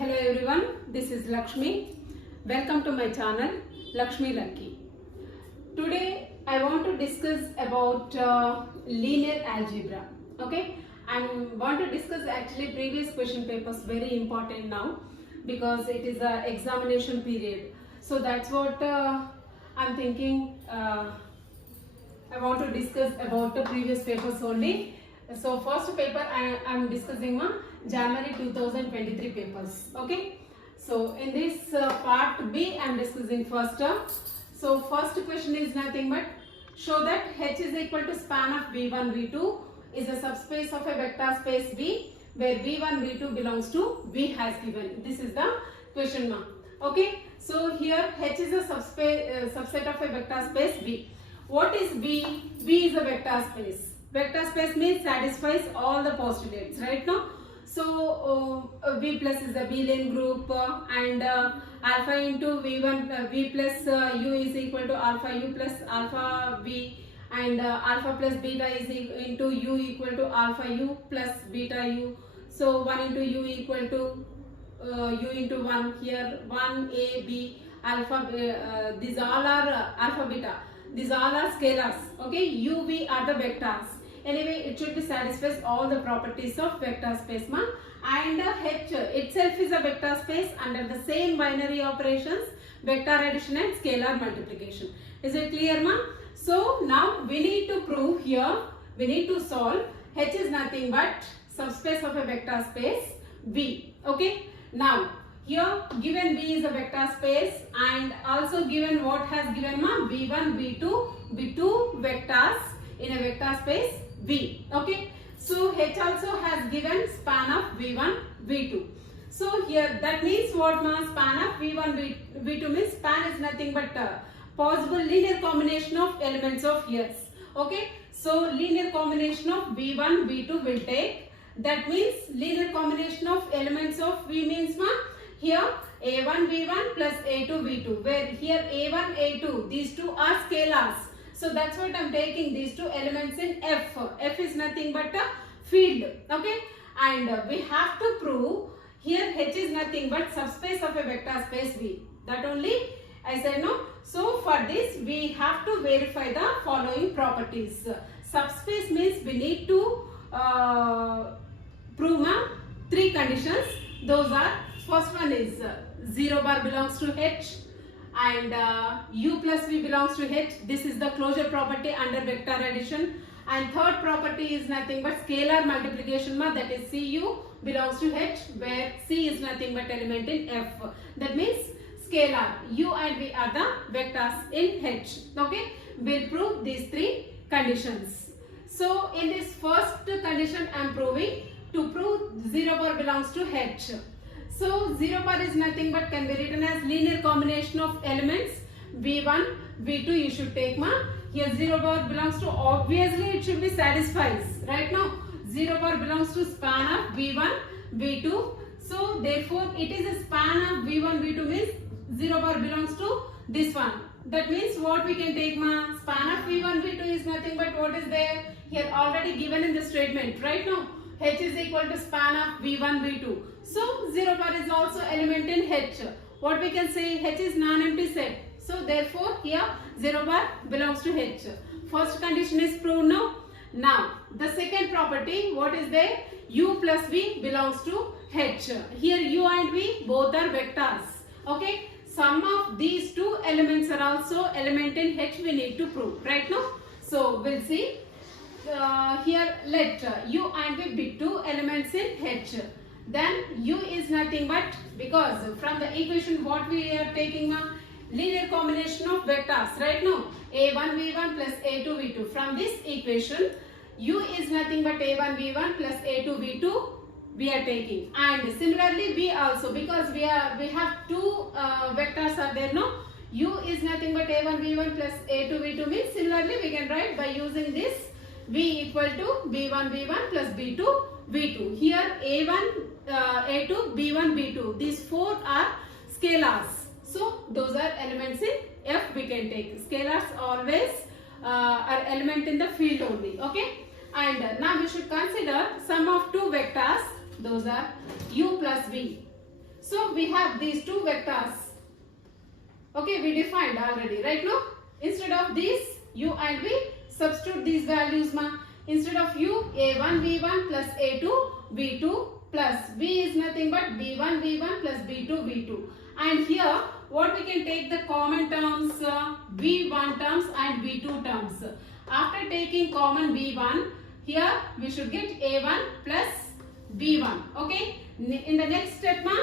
Hello everyone, this is Lakshmi. Welcome to my channel Lakshmi Lucky. Today I want to discuss about linear algebra. Okay, I want to discuss actually previous question papers, very important now because it is a examination period. So that's what I'm thinking. I want to discuss about the previous papers only. So first paper I am discussing January 2023 papers. Okay. So in this part B I am discussing first term. So first question is nothing but show that H is equal to span of V1 V2 is a subspace of a vector space V where V1 V2 belongs to V has given. This is the question mark. Okay. So here H is a subset of a vector space V. What is V? V is a vector space. Vector space means satisfies all the postulates, right now. So V plus is a Boolean group and alpha into V1 V plus U is equal to alpha U plus alpha V and alpha plus beta is into U equal to alpha U plus beta U. So 1 into U equal to U into 1 here 1 A B alpha these all are alpha beta. These all are scalars. Okay, U V are the vectors. Anyway, it should be satisfies all the properties of vector space and H itself is a vector space under the same binary operations, vector addition and scalar multiplication. Is it clear So now we need to prove here, we need to solve H is nothing but subspace of a vector space V. Okay, now here given V is a vector space and also given what has given V1, V2 be two vectors in a vector space V. Okay, so H also has given span of V1, V2. So here that means what span of V1, V2 means span is nothing but possible linear combination of elements of S. Okay, so linear combination of V1, V2 will take. That means linear combination of elements of V means here A1, V1 plus A2, V2 where here A1, A2 these two are scalars. So that's what I'm taking these two elements in F. F is nothing but a field. Okay. And we have to prove here H is nothing but subspace of a vector space V. That only I said no. So for this we have to verify the following properties. Subspace means we need to prove three conditions. Those are first one is 0 bar belongs to H. And U plus V belongs to H. This is the closure property under vector addition. And third property is nothing but scalar multiplication that is Cu belongs to H where C is nothing but element in F. That means scalar U and V are the vectors in H. Okay, we'll prove these three conditions. So in this first condition I am proving to prove 0 bar belongs to H. So 0 bar is nothing but can be written as linear combination of elements V1, V2 you should take Here 0 bar belongs to obviously it should be satisfies. Right now 0 bar belongs to span of V1, V2. So therefore it is a span of V1, V2 means 0 bar belongs to this one. That means what we can take span of V1, V2 is nothing but what is there here already given in the statement. Right now H is equal to span of V1, V2. So 0 bar is also element in H. What we can say H is non-empty set. So therefore here 0 bar belongs to H. First condition is proved now. Now the second property what is there? U plus V belongs to H. Here U and V both are vectors. Okay. Some of these two elements are also element in H we need to prove right now. So we'll see. Here let U and V be two elements in H. Then U is nothing but because from the equation what we are taking linear combination of vectors right now A1 V1 plus A2 V2. From this equation U is nothing but A1 V1 plus A2 V2 we are taking and similarly V also because we have two vectors are there U is nothing but A1 V1 plus A2 V2 means similarly we can write by using this V equal to B1 V1 plus B2 V2. Here A1, A2, B1, B2. These four are scalars. So those are elements in F we can take. Scalars always are element in the field only. Okay. And now we should consider sum of two vectors. Those are U plus V. So we have these two vectors. Okay, we defined already, right now? Instead of these u and v, substitute these values ma. Instead of u, a1 v1 plus a2 v2 plus v is nothing but b1 v1 plus b2 v2. And here what we can take the common terms, v1 terms and v2 terms. After taking common v1, here we should get a1 plus b1. Okay. In the next step ma,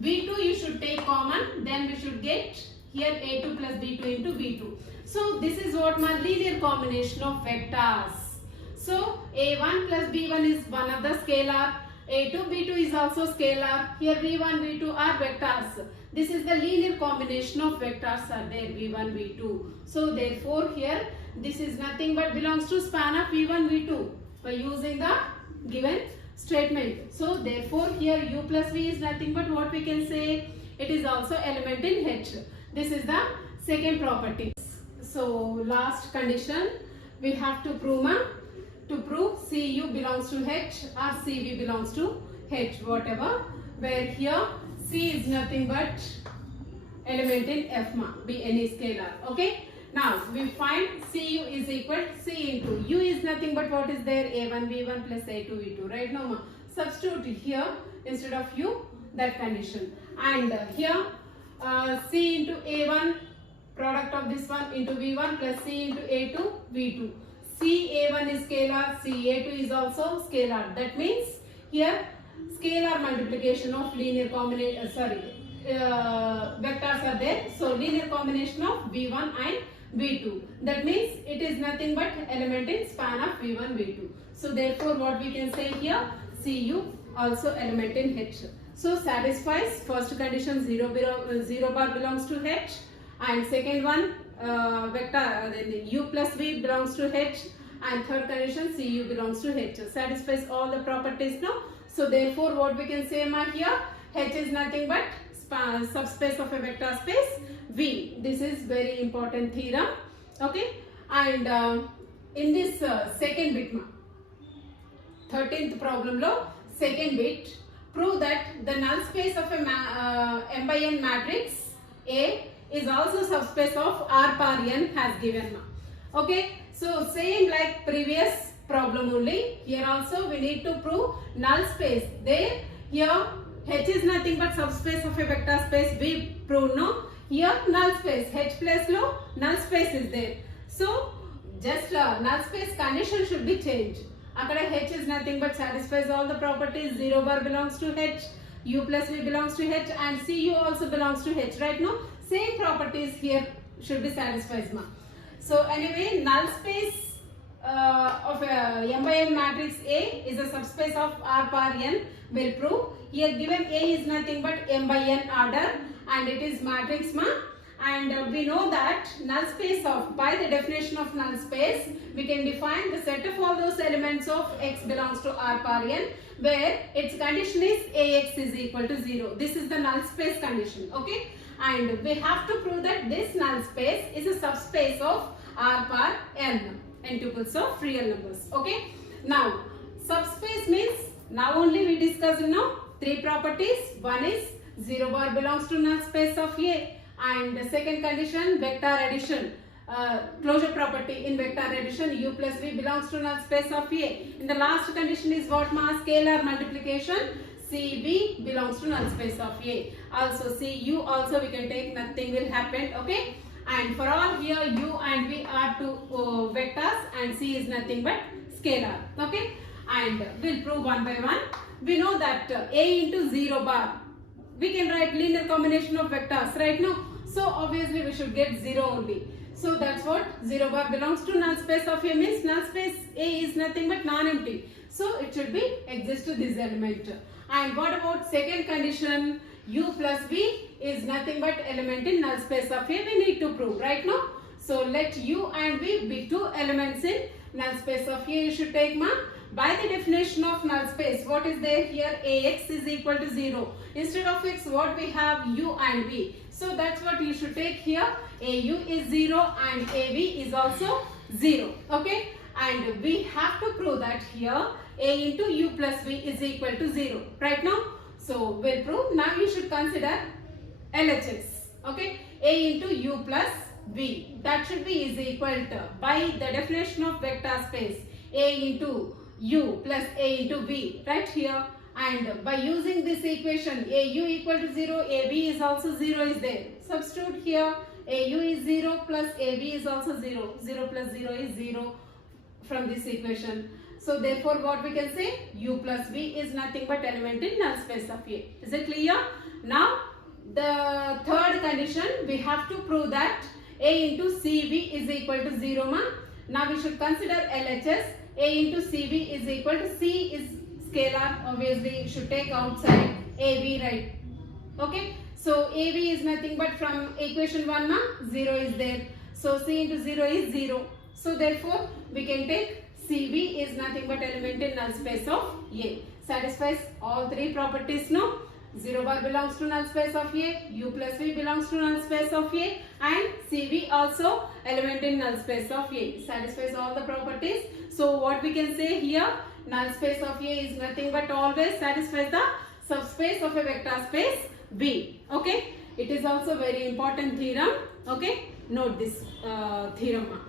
v2 you should take common, then we should get here a2 plus b2 into v2. So this is what my linear combination of vectors. So a1 plus b1 is one of the scalar, a2 b2 is also scalar, here v1 v2 are vectors. This is the linear combination of vectors are there, v1 v2. So therefore here this is nothing but belongs to span of v1 v2 by using the given statement. So therefore here u plus v is nothing but what we can say, it is also element in H. This is the second property. So last condition we have to prove to prove Cu belongs to H or Cv belongs to H, whatever, where here C is nothing but element in F ma, be any scalar. Okay. Now we find Cu is equal to C into u is nothing but what is there, a1 v1 plus a2 v2, right now ma. Substitute here instead of u that condition, and here C into a1 product of this one into v1 plus C into a2 v2. CA1 is scalar, CA2 is also scalar. That means here scalar multiplication of linear combination, vectors are there. So linear combination of v1 and v2. That means it is nothing but element in span of v1 v2. So therefore what we can say here, Cu also element in H. So satisfies first condition, 0 bar belongs to H, and second one vector u plus v belongs to H, and third condition Cu belongs to H. Satisfies all the properties now. So therefore what we can say ma here, H is nothing but subspace of a vector space V. This is very important theorem. Okay, and in this second bit ma, 13th problem lo second bit, prove that the null space of a m by n matrix A is also subspace of R par n has given ma. Okay, so same like previous problem only, here also we need to prove null space. There here H is nothing but subspace of a vector space, we prove no. Here null space, H plus lo null space is there. So just null space condition should be changed. Akada H is nothing but satisfies all the properties, 0 bar belongs to H, u plus v belongs to H, and Cu also belongs to H. Right now same properties here should be satisfied ma. So anyway, null space of a m by n matrix A is a subspace of R par n will prove. Here given A is nothing but m by n order and it is matrix ma, and we know that null space of, by the definition of null space, we can define the set of all those elements of X belongs to R par n, where its condition is Ax is equal to 0. This is the null space condition. Okay, and we have to prove that this null space is a subspace of R par n, tuples of real numbers. Okay, now subspace means, now only we discuss now three properties. One is 0 bar belongs to null space of A, and the second condition vector addition, closure property in vector addition, u plus v belongs to null space of A. In the last condition is what ma, scalar multiplication, Cv belongs to null space of A. Also Cu also we can take, nothing will happen. Okay, and for all here u and v are two vectors and C is nothing but scalar. Okay, and we'll prove one by one. We know that A into 0 bar, we can write linear combination of vectors right now. So obviously we should get 0 only. So that's what 0 bar belongs to null space of A means null space A is nothing but non-empty. So it should be exist to this element. And what about second condition? U plus V is nothing but element in null space of A. We need to prove right now. So let U and V be two elements in null space of A. You should take ma. By the definition of null space, what is there here? Ax is equal to 0. Instead of x, what we have? U and V. So that's what you should take here. Au is 0 and Av is also 0. Okay, and we have to prove that here A into U plus V is equal to 0 right now. So we'll prove. Now you should consider LHS. Okay, A into U plus V. That should be is equal to, by the definition of vector space, A into U plus A into V right here. And by using this equation, AU equal to 0, AB is also 0 is there. Substitute here, AU is 0 plus AB is also 0. 0 plus 0 is 0 from this equation. So therefore what we can say, U plus V is nothing but element in null space of A. Is it clear? Now the third condition, we have to prove that A into CV is equal to 0 ma. Now we should consider LHS. A into CV is equal to, C is scalar, obviously you should take outside AB, right? Okay, so AB is nothing but from equation 1 ma, 0 is there. So C into 0 is 0. So therefore we can take CV is nothing but element in null space of A. Satisfies all three properties, no? 0 bar belongs to null space of A, U plus V belongs to null space of A, and CV also element in null space of A. Satisfies all the properties. So what we can say here, null space of A is nothing but always satisfies the subspace of a vector space V. Okay, it is also very important theorem. Okay, note this theorem.